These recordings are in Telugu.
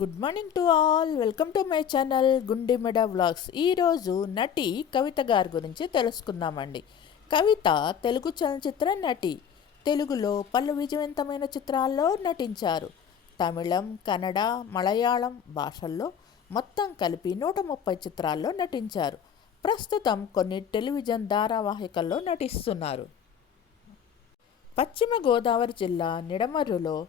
Good morning to all welcome to my channel Gundemeda vlogs ఈరోజు నటి కవిత గారి గురించి తెలుసుకుందామండి. కవిత తెలుగు చలనచిత్ర నటి. తెలుగులో పలు విజయవంతమైన చిత్రాల్లో నటించారు. తమిళం కన్నడ మలయాళం భాషల్లో మొత్తం కలిపి నూట ముప్పై చిత్రాల్లో నటించారు. ప్రస్తుతం కొన్ని టెలివిజన్ ధారావాహికల్లో నటిస్తున్నారు. పశ్చిమ గోదావరి జిల్లా నిడమర్రులో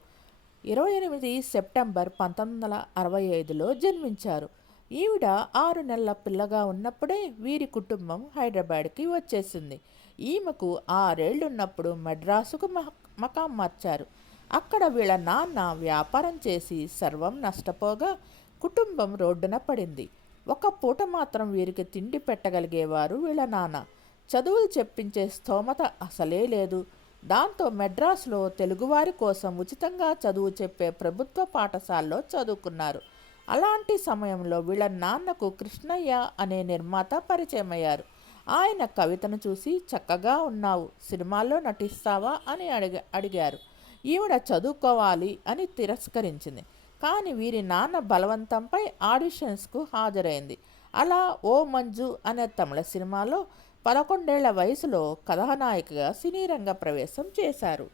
ఇరవై ఎనిమిది సెప్టెంబర్ పంతొమ్మిది వందల అరవై ఐదులో జన్మించారు. ఈవిడ ఆరు నెలల పిల్లగా ఉన్నప్పుడే వీరి కుటుంబం హైదరాబాద్కి వచ్చేసింది. ఈమెకు ఆరేళ్ళున్నప్పుడు మెడ్రాసుకు మహ- మకాం మార్చారు. అక్కడ వీళ్ళ నాన్న వ్యాపారం చేసి సర్వం నష్టపోగా కుటుంబం రోడ్డున పడింది. ఒక పూట మాత్రం వీరికి తిండి పెట్టగలిగేవారు వీళ్ళ నాన్న. చదువులు చెప్పించే స్తోమత అసలే లేదు. దాంతో మెడ్రాస్లో తెలుగువారి కోసం ఉచితంగా చదువు చెప్పే ప్రభుత్వ పాఠశాలలో చదువుకున్నారు. అలాంటి సమయంలో వీళ్ళ నాన్నకు కృష్ణయ్య అనే నిర్మాత పరిచయమయ్యారు. ఆయన కవితను చూసి చక్కగా ఉన్నావు సినిమాల్లో నటిస్తావా? అని అడిగ అడిగారు. ఈవిడ చదువుకోవాలి అని తిరస్కరించింది. కానీ వీరి నాన్న బలవంతంపై ఆడిషన్స్కు హాజరైంది. అలా ఓ మంజు అనే తమిళ సినిమాలో పదకొండేళ్ళ వయసులో కథానాయికగా సినీ రంగ ప్రవేశం చేశారు.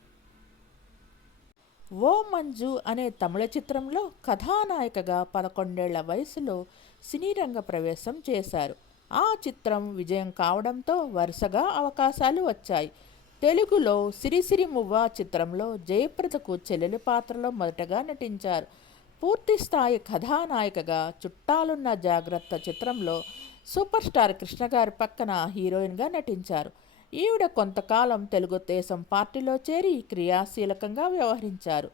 ఓ మంజు అనే తమిళ చిత్రంలో కథానాయికగా పదకొండేళ్ళ వయసులో సినీ రంగ ప్రవేశం చేశారు. ఆ చిత్రం విజయం కావడంతో వరుసగా అవకాశాలు వచ్చాయి. తెలుగులో సిరిసిరి మువ్వ చిత్రంలో జయప్రదకు చెల్లెలి పాత్రలో మొదటగా నటించారు. పూర్తిస్థాయి కథానాయికగా చుట్టాలున్న జాగ్రత్త చిత్రంలో సూపర్ స్టార్ కృష్ణ గారి పక్కన హీరోయిన్గా నటించారు. ఈవిడ కొంతకాలం తెలుగుదేశం పార్టీలో చేరి క్రియాశీలకంగా వ్యవహరించారు.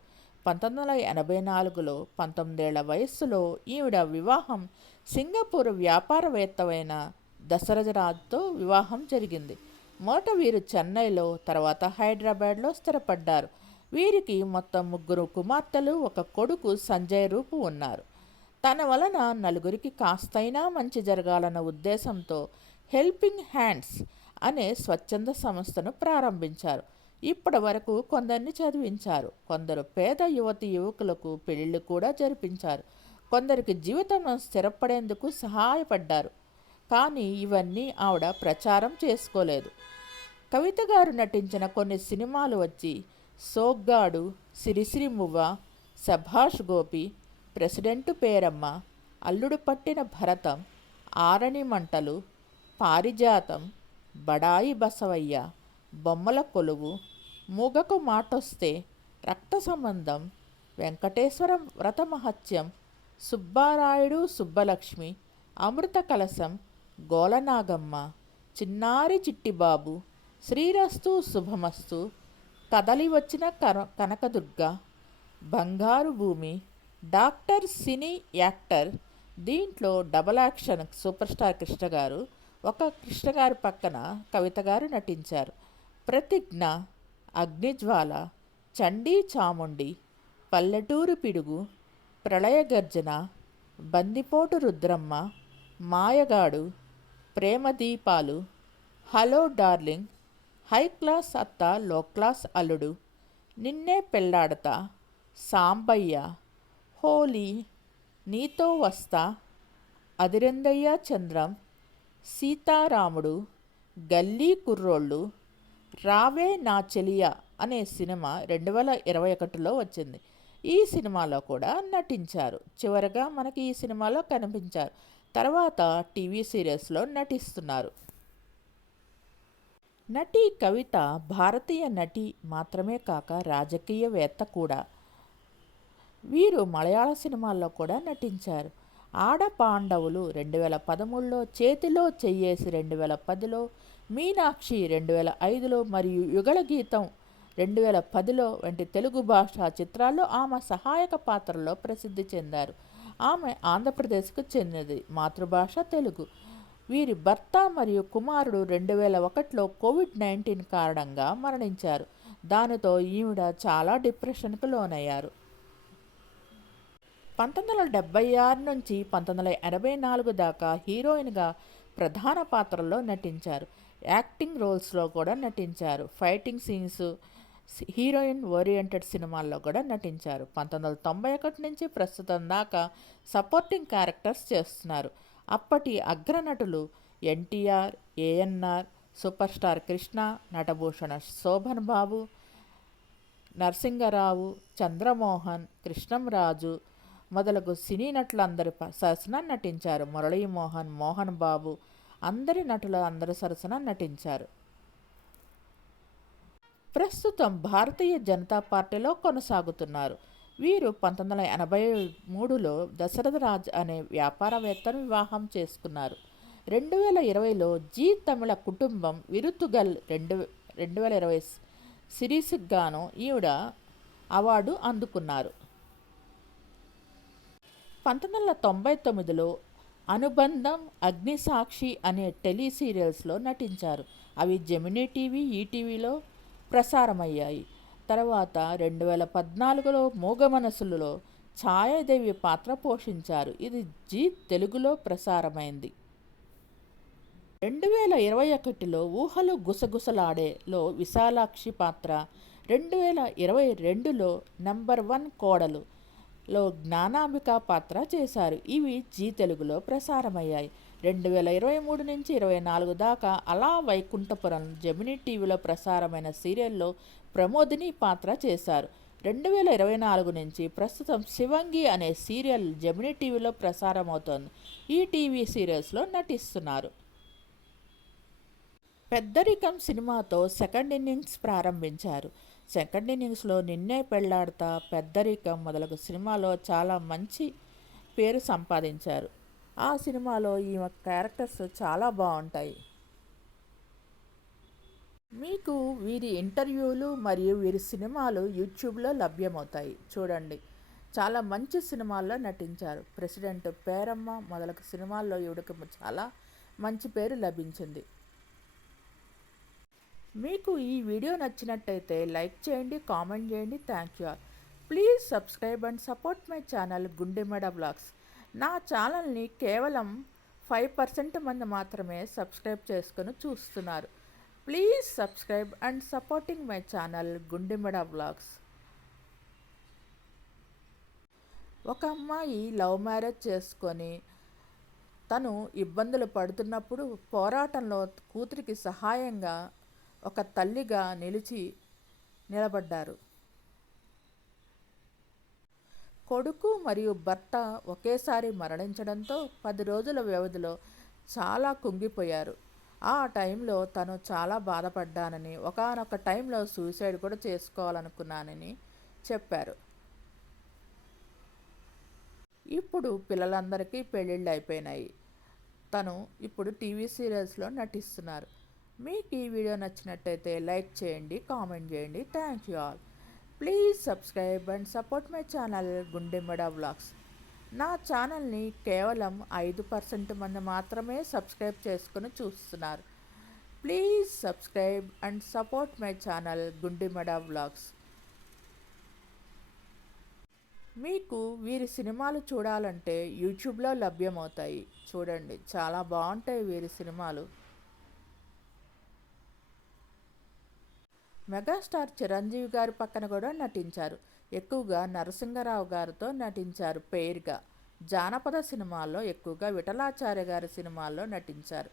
పంతొమ్మిది వందల ఎనభై నాలుగులో పంతొమ్మిదేళ్ళ వయస్సులో ఈవిడ వివాహం సింగపూర్ వ్యాపారవేత్తవైన దశరథరాజ్తో వివాహం జరిగింది. మొదట వీరు చెన్నైలో తర్వాత హైదరాబాద్లో స్థిరపడ్డారు. వీరికి మొత్తం ముగ్గురు కుమార్తెలు ఒక కొడుకు సంజయ్ రూపు ఉన్నారు. తన వలన నలుగురికి కాస్తైనా మంచి జరగాలన్న ఉద్దేశంతో హెల్పింగ్ హ్యాండ్స్ అనే స్వచ్ఛంద సంస్థను ప్రారంభించారు. ఇప్పటి వరకు కొందరిని చదివించారు. కొందరు పేద యువతి యువకులకు పెళ్ళిళ్ళు కూడా జరిపించారు. కొందరికి జీవితం స్థిరపడేందుకు సహాయపడ్డారు. కానీ ఇవన్నీ ఆవిడ ప్రచారం చేసుకోలేదు. కవిత గారు నటించిన కొన్ని సినిమాలు వచ్చి సోగ్గాడు సిరిసిరిమువ్వ సభాష్ గోపి ప్రెసిడెంటు పేరమ్మ అల్లుడు పట్టిన భరతం ఆరణి మంటలు పారిజాతం బడాయి బసవయ్య బొమ్మల కొలువు మూగకు మాటొస్తే రక్త సంబంధం వెంకటేశ్వర వ్రతమహత్యం సుబ్బారాయుడు సుబ్బలక్ష్మి అమృత కలసం గోలనాగమ్మ చిన్నారి చిట్టిబాబు శ్రీరస్తు శుభమస్తు కదలి వచ్చిన కర Kanakadurga Bangaru Bhoomi doctor cine actor దీంట్లో double action super star Krishna గారు ఒక కృష్ణ గారి పక్కన కవిత గారు నటించారు. ప్రతిజ్ఞ అగ్నిజ్వాల చండీ చాముండి పల్లెటూరు పిడుగు ప్రళయగర్జన బందిపోటు రుద్రమ్మ మాయగాడు ప్రేమ దీపాలు హలో డార్లింగ్ హై క్లాస్ అత్త లో క్లాస్ అల్లుడు నిన్నే పెళ్ళాడతా సాంబయ్య హోలీ నీతో వస్తా అదిరెందయ్య చంద్రం సీతారాముడు గల్లీ కుర్రోళ్ళు రావే నా చెలియ అనే సినిమా రెండు వేల ఇరవై ఒకటిలో వచ్చింది. ఈ సినిమాలో కూడా నటించారు. చివరగా మనకి ఈ సినిమాలో కనిపించారు. తర్వాత టీవీ సీరియల్స్లో నటిస్తున్నారు. నటి కవిత భారతీయ నటి మాత్రమే కాక రాజకీయవేత్త కూడా. వీరు మలయాళ సినిమాల్లో కూడా నటించారు. ఆడ పాండవులు రెండు వేల పదమూడులో చేతిలో చెయ్యేసి రెండు వేల పదిలో మీనాక్షి రెండు వేల ఐదులో మరియు యుగళ గీతం రెండు వేల పదిలో వంటి తెలుగు భాషా చిత్రాల్లో ఆమె సహాయక పాత్రలో ప్రసిద్ధి చెందారు. ఆమె ఆంధ్రప్రదేశ్కు చెందినది మాతృభాష తెలుగు. వీరి భర్త మరియు కుమారుడు రెండు వేల ఒకటిలో కోవిడ్ నైన్టీన్ కారణంగా మరణించారు. దానితో ఈవిడ చాలా డిప్రెషన్కు లోనయ్యారు. పంతొమ్మిది వందల డెబ్బై ఆరు నుంచి పంతొమ్మిది వందల ఎనభై నాలుగు దాకా హీరోయిన్గా ప్రధాన పాత్రల్లో నటించారు. యాక్టింగ్ రోల్స్లో కూడా నటించారు. ఫైటింగ్ సీన్స్ హీరోయిన్ ఓరియంటెడ్ సినిమాల్లో కూడా నటించారు. పంతొమ్మిది వందల తొంభై ఒకటి నుంచి ప్రస్తుతం దాకా సపోర్టింగ్ క్యారెక్టర్స్ చేస్తున్నారు. అప్పటి అగ్రనటులు NTR ANR super star Krishna నటభూషణ Sobhan Babu Narasingarao Chandramohan Krishnamraju మొదలగు సినీ నటులందరి సరసన నటించారు. మురళీమోహన్ మోహన్ బాబు అందరి నటులు అందరి సరసన నటించారు. ప్రస్తుతం భారతీయ జనతా పార్టీలో కొనసాగుతున్నారు. వీరు పంతొమ్మిది వందల ఎనభై మూడులో దశరథరాజ్ అనే వ్యాపారవేత్తను వివాహం చేసుకున్నారు. రెండు వేల ఇరవైలో జీ తమిళ కుటుంబం విరుతుగల్ రెండు రెండు వేల ఇరవై సిరీస్కి గాను ఈవిడ అవార్డు అందుకున్నారు. పంతొమ్మిది వందల తొంభై తొమ్మిదిలో అనుబంధం అగ్నిసాక్షి అనే టెలి సీరియల్స్లో నటించారు. అవి జెమినీ టీవీ ఈటీవీలో ప్రసారమయ్యాయి. తర్వాత రెండు వేల పద్నాలుగులో మూగ మనసులలో ఛాయాదేవి పాత్ర పోషించారు. ఇది జీ తెలుగులో ప్రసారమైంది. రెండు వేల ఇరవై ఒకటిలో ఊహలు గుసగుసలాడేలో విశాలాక్షి పాత్ర రెండు వేల ఇరవై రెండులో నంబర్ వన్ కోడలు లో జ్ఞానాంబిక పాత్ర చేశారు. ఇవి జీ తెలుగులో ప్రసారమయ్యాయి. రెండు వేల ఇరవై మూడు నుంచి ఇరవై నాలుగు దాకా అలా వైకుంఠపురం జమినీ టీవీలో ప్రసారమైన సీరియల్లో ప్రమోదిని పాత్ర చేశారు. రెండు వేల ఇరవై నాలుగు నుంచి ప్రస్తుతం శివంగి అనే సీరియల్ జమినీ టీవీలో ప్రసారమవుతోంది. ఈ టీవీ సీరియల్స్లో నటిస్తున్నారు. పెద్దరికం సినిమాతో సెకండ్ ఇన్నింగ్స్ ప్రారంభించారు. సెకండ్ ఇన్నింగ్స్లో నిన్నే పెళ్ళాడతా పెద్దరికం మొదలగు సినిమాలో చాలా మంచి పేరు సంపాదించారు. ఆ సినిమాలో ఈమె క్యారెక్టర్స్ చాలా బాగుంటాయి మీకు వీరి ఇంటర్వ్యూలు మరియు వీరి సినిమాలు యూట్యూబ్లో లభ్యమవుతాయి. చూడండి. చాలా మంచి సినిమాల్లో నటించారు. ప్రెసిడెంట్ పేరమ్మ మొదలగు సినిమాల్లో ఈవిడకి చాలా మంచి పేరు లభించింది. మీకు ఈ వీడియో నచ్చినట్టయితే లైక్ చేయండి కామెంట్ చేయండి. Thank you all please subscribe and support my channel Gundemeda blogs నా ఛానల్ని కేవలం ఫైవ్ పర్సెంట్ మంది మాత్రమే సబ్స్క్రైబ్ చేసుకొని చూస్తున్నారు. Please subscribe and supporting my channel Gundemeda blogs ఒక అమ్మాయి లవ్ మ్యారేజ్ చేసుకొని తను ఇబ్బందులు పడుతున్నప్పుడు పోరాటంలో కూతురికి సహాయంగా ఒక తల్లిగా నిలిచి నిలబడ్డారు. కొడుకు మరియు భర్త ఒకేసారి మరణించడంతో పది రోజుల వ్యవధిలో చాలా కుంగిపోయారు. ఆ టైంలో తను చాలా బాధపడ్డానని ఒకనొక టైంలో సూసైడ్ కూడా చేసుకోవాలనుకున్నానని చెప్పారు. ఇప్పుడు పిల్లలందరికీ పెళ్ళిళ్ళు అయిపోయినాయి తను ఇప్పుడు టీవీ సీరియల్స్లో నటిస్తున్నారు. మీకు ఈ వీడియో నచ్చినట్టయితే లైక్ చేయండి కామెంట్ చేయండి. Thank you all please subscribe and support my channel Gundemeda vlogs నా ఛానల్ని కేవలం ఐదు పర్సెంట్ మంది మాత్రమే సబ్స్క్రైబ్ చేసుకుని చూస్తున్నారు. Please subscribe and support my channel Gundemeda vlogs మీకు వీరి సినిమాలు చూడాలంటే యూట్యూబ్లో లభ్యమవుతాయి. చూడండి చాలా బాగుంటాయి వీరి సినిమాలు. మెగాస్టార్ చిరంజీవి గారి పక్కన కూడా నటించారు. ఎక్కువగా నరసింహరావు గారితో నటించారు పేరుగా. జానపద సినిమాల్లో ఎక్కువగా విఠలాచార్య గారి సినిమాల్లో నటించారు.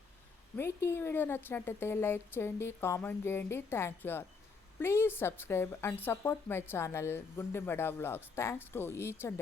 మీకు ఈ వీడియో నచ్చినట్టయితే లైక్ చేయండి కామెంట్ చేయండి. Thank you all please subscribe and support my channel Gundemeda vlogs thanks to each and